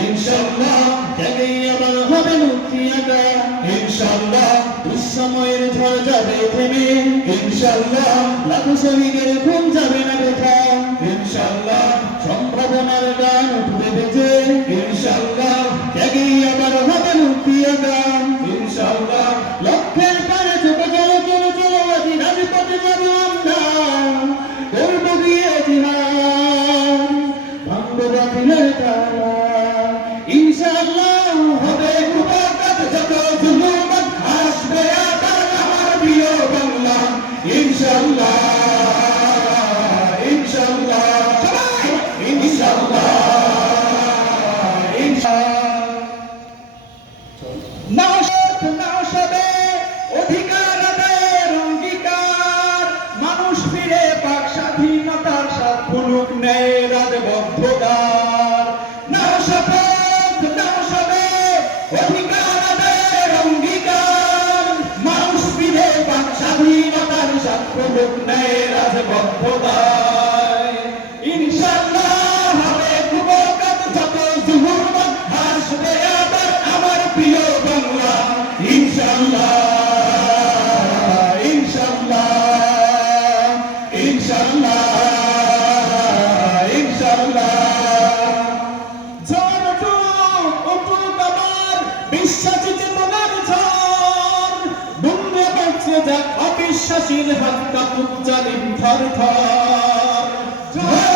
ইনশাআল্লাহ জাগেই আবার হবে মুক্তি আঁকা ইনশাআল্লাহ দুঃসময়ের ঝড় যাবে থেমে ইনশাআল্লাহ লাখো শহীদের খুন যাবে না বৃথা ইনশাআল্লাহ সম্ভাবনার গান উঠবে বেঁচে ইনশাআল্লাহ জাগেই আবার হবে মুক্তি আঁকা ইনশাআল্লাহ লক্ষ্যের পানে ছোট চলো চলো চলো আজি রাজপথে যাবো আমরা করব গিয়ে জিহাদ ভাঙবো বাতিলের তালা ইনশাআল্লাহ হবে মুবারক যত জুলুম আসবে আবার আমার প্রিয় বাংলা ইনশাআল্লাহ ইনশাআল্লাহ সবাই ইনশাআল্লাহ নাশবে অধিকার আদায়ের অঙ্গীকার মানুষ ফিরে পাক স্বাধীনতার স্বাদ খুলুক ন্যায়ের রাজবদ্ধতার নাশবে অধিকার আদায়ের অঙ্গীকার মানুষ ফিরে পাক স্বাধীনতার স্বাদ খুলুক ন্যায়ের রাজবদ্ধতার ইনশাআল্লাহ হবে মুবারক যত জুলুম আসবে আবার আমার প্রিয় বাংলা ইনশাআল্লাহ ইনশাআল্লাহ ইনশাআল্লাহ ইনশাআল্লাহ ঝড় উঠুক আবার বিশ্বাস চেতনার ঝড় দুমড়ে পড়ছে যাক অবিশ্বাসীর হাত কাঁপুক জালিম থর থর